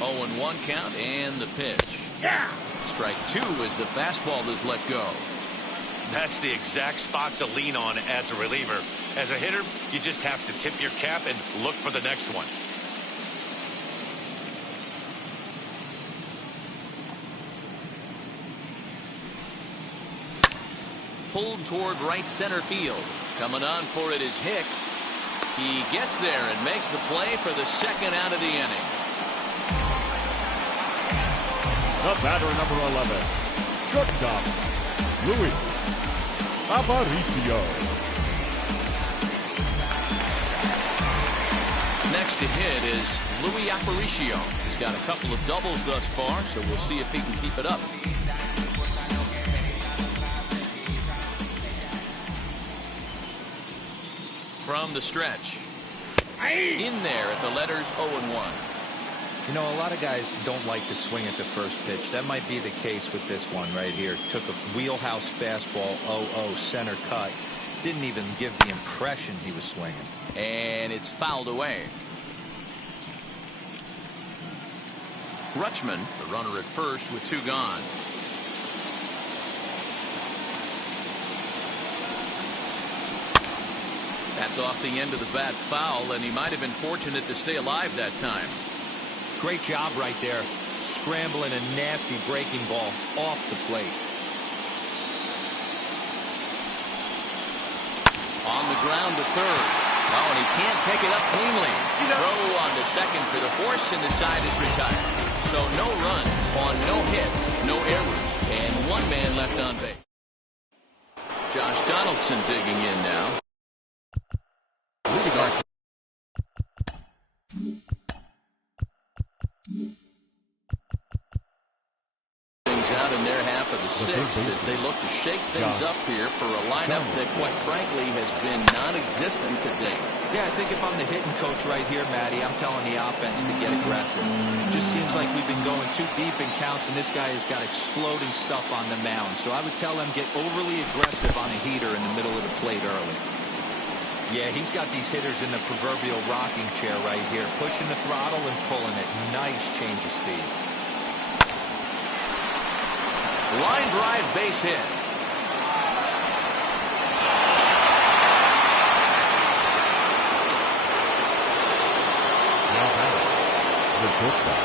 0-1 count and the pitch. Yeah. Strike 2 as the fastball is let go. That's the exact spot to lean on as a reliever. As a hitter, you just have to tip your cap and look for the next one. Pulled toward right center field. Coming on for it is Hicks. He gets there and makes the play for the second out of the inning. The batter, number 11, shortstop, Luis Aparicio. Next to hit is Luis Aparicio. He's got a couple of doubles thus far, so we'll see if he can keep it up. From the stretch. In there at the letters 0-1. You know, a lot of guys don't like to swing at the first pitch. That might be the case with this one right here. Took a wheelhouse fastball, 0-0, center cut. Didn't even give the impression he was swinging. And it's fouled away. Rutschman, the runner at first with 2 gone. That's off the end of the bat foul, and he might have been fortunate to stay alive that time. Great job right there. Scrambling a nasty breaking ball off the plate. On the ground to third. Oh, and he can't pick it up cleanly. Throw on to second for the force, and the side is retired. So no runs on no hits, no errors, and 1 man left on base. Josh Donaldson digging in now. Start. Things out in their half of the 6th as they look to shake things up here for a lineup that, quite frankly, has been non-existent today. Yeah, I think if I'm the hitting coach right here, Matty, I'm telling the offense to get aggressive. It just seems like we've been going too deep in counts, and this guy has got exploding stuff on the mound. So I would tell them get overly aggressive on a heater in the middle of the plate early. Yeah, he's got these hitters in the proverbial rocking chair right here, pushing the throttle and pulling it. Nice change of speeds. Line drive base hit. Now batting, the shortstop,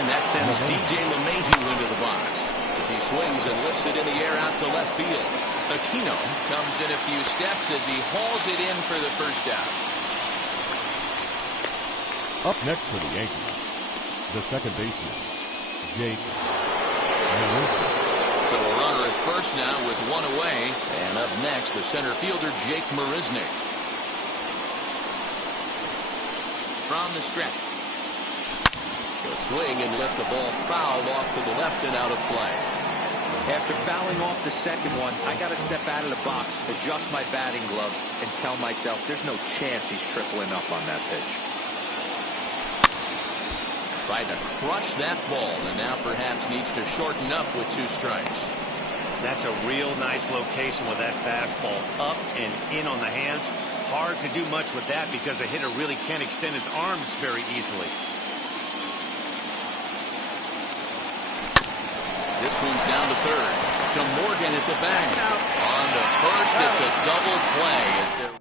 And that sends DJ LeMahieu into the box as he swings and lifts it in the air out to left field. Aquino comes in a few steps as he hauls it in for the first out. Up next for the Yankees, the second baseman, Jake Marisnick. So a runner at first now with 1 away. And up next, the center fielder, Jake Marisnick. From the stretch. The swing and lift the ball fouled off to the left and out of play. After fouling off the second one, I got to step out of the box, adjust my batting gloves, and tell myself there's no chance he's tripling up on that pitch. Tried to crush that ball, and now perhaps needs to shorten up with 2 strikes. That's a real nice location with that fastball up and in on the hands. Hard to do much with that because a hitter really can't extend his arms very easily. This one's down to third. To Morgan at the bag. On to first, it's a double play. As they're...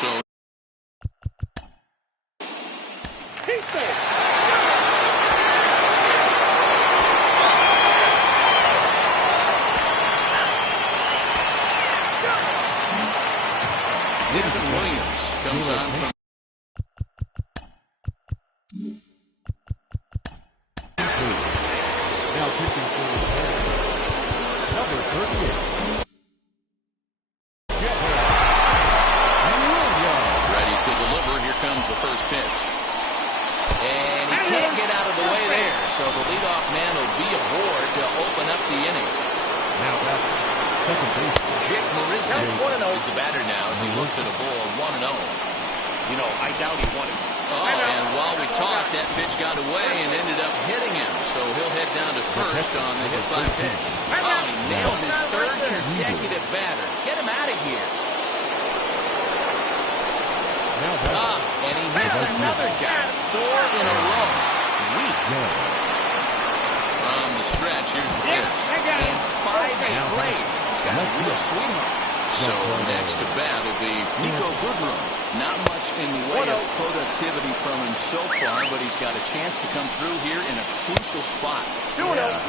So Nathan Williams comes on from Now pitching for the Bears, number 38. ready to deliver. Here comes the first pitch. And he can't get out of the way there. So the leadoff man will be aboard to open up the inning. Now back, second base. Jake Marisnik is the batter now as he looks at a ball 1-0. You know, I doubt he won it. Oh, and while we talked, that pitch got away and ended up hitting him. So he'll head down to first on the hit by pitch. Oh, he nails his 3rd consecutive batter. Get him out of here. And he hits another guy. 4 in a row. Sweet. From the stretch, here's the pitch. And 5 straight. This guy's a real sweetheart. So next to bat will be Nico Goodrum. Not much in the way of productivity from him so far, but he's got a chance to come through here in a crucial spot.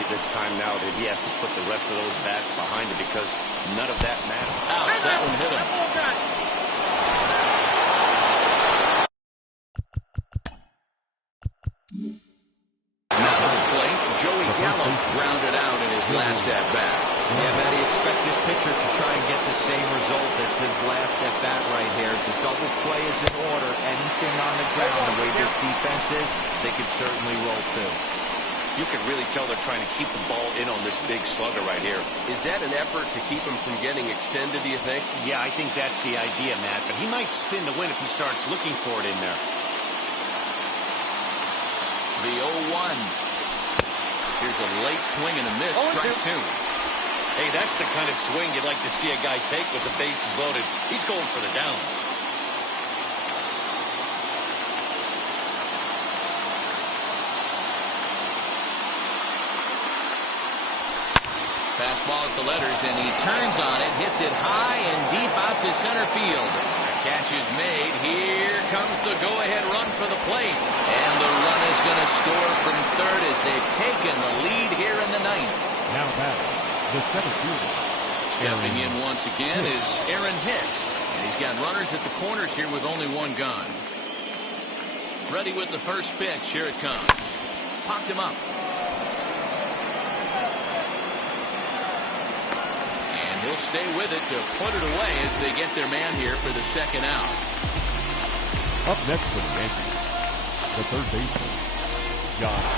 It's time now that he has to put the rest of those bats behind him because none of that matters. Ouch, that one hit him. Now to the plate, Joey Gallo grounded out in his last at-bat. Yeah, Matty, expect this pitcher to try and get the same result as his last at-bat right here. The double play is in order. Anything on the ground, the way this defense is, they could certainly roll too. You can really tell they're trying to keep the ball in on this big slugger right here. Is that an effort to keep him from getting extended, do you think? Yeah, I think that's the idea, Matt. But he might spin to win if he starts looking for it in there. The 0-1. Here's a late swing and a miss, strike 2. Hey, that's the kind of swing you'd like to see a guy take with the bases loaded. He's going for the downs. Fastball at the letters, and he turns on it, hits it high and deep out to center field. Catch is made. Here comes the go-ahead run for the plate. And the run is going to score from third as they've taken the lead here in the 9th. Now back, the 7th fielder. Stepping in once again is Aaron Hicks. And he's got runners at the corners here with only 1 gone. Ready with the first pitch. Here it comes. Popped him up. He'll stay with it to put it away as they get their man here for the 2nd out. Up next for the Yankees, the 3rd baseman, Josh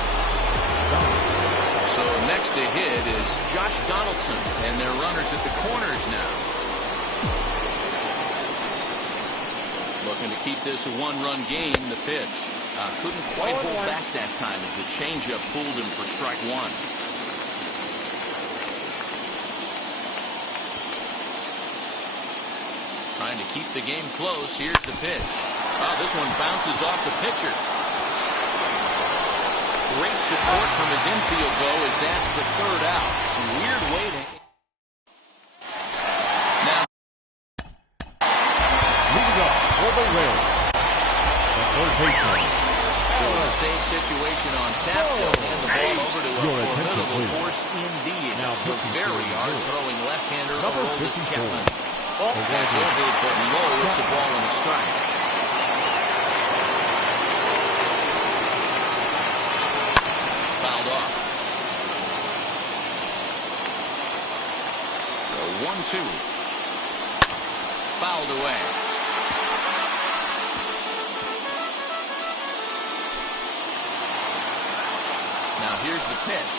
Donaldson. So next to hit is Josh Donaldson, and their runners at the corners now. Looking to keep this a 1-run game. The pitch couldn't quite hold back that time as the changeup fooled him for strike 1. Trying to keep the game close. Here's the pitch. Oh, this one bounces off the pitcher. Great support from his infield, though, as that's the 3rd out. Weird way to... Now... Moving up for the Rays, the 3rd baseman. Still a safe situation on tap. They'll hand the ball over to a formidable force indeed. Now the very hard-throwing left-hander, Aroldis Chapman. That's over, but low. It's a ball and a strike. Fouled off. So 1-2. Fouled away. Now here's the pitch.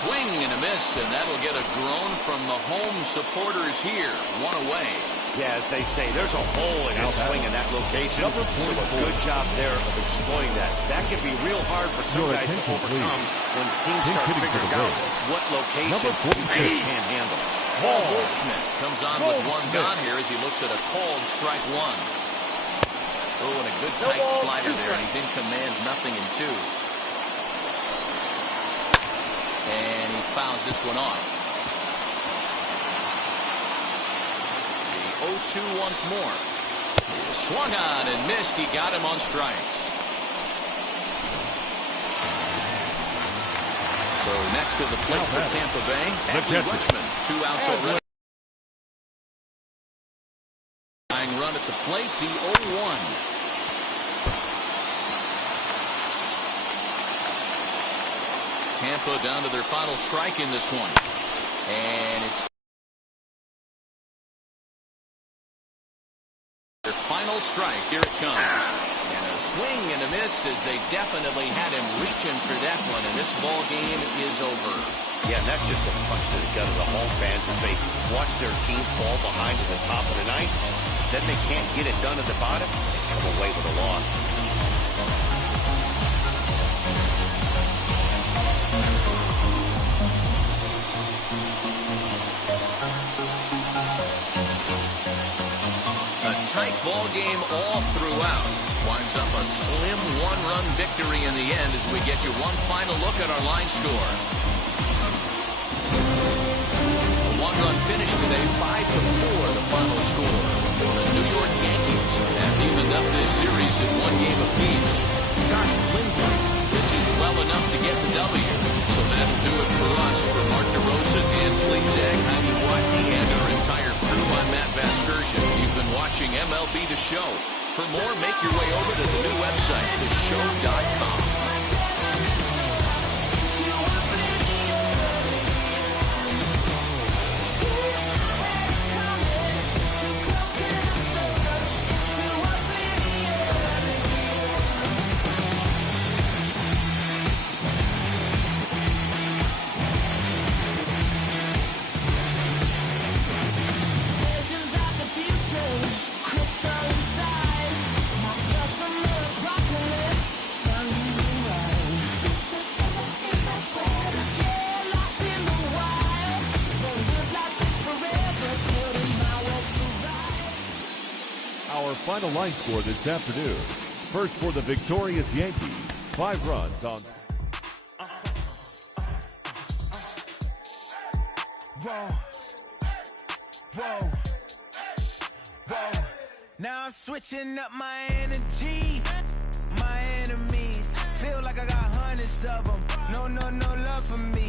Swing and a miss, and that'll get a groan from the home supporters here. 1 away. Yeah, as they say, there's a hole in his swing in that location. So a good job there of exploiting that. That can be real hard for some guys to overcome when teams start figuring out what locations you can't handle. Paul Goldschmidt comes on with one gone here as he looks at a called strike one. Oh, and a good tight slider there, and he's in command, 0-2. And he fouls this one off. The 0-2 once more. Swung on and missed. He got him on strikes. So next to the plate for Tampa Bay, Adley Rutschman. 2 outs already. Run at the plate, the 0-1. Tampa down to their final strike in this one. And it's their final strike. Here it comes. And a swing and a miss as they definitely had him reaching for that one. And this ball game is over. Yeah, and that's just a punch to the gut of the home fans as they watch their team fall behind at the top of the ninth. Then they can't get it done at the bottom and come away with a loss. A tight ball game all throughout. Winds up a slim one-run victory in the end as we get you one final look at our line score. A one-run finish today, 5-4 the final score. The New York Yankees have evened up this series in one game apiece. Josh Lindbergh pitches well enough to get the W. So that'll do it for us. For Mark DeRosa, Dan Plezak, Heidi Watney, and our entire crew, I'm Matt Vasgersian. You've been watching MLB The Show. For more, make your way over to the new website, theshow.com. Our final line score this afternoon. First for the victorious Yankees, 5 runs on. Whoa. Now I'm switching up my energy. My enemies feel like I got hundreds of them. No love for me.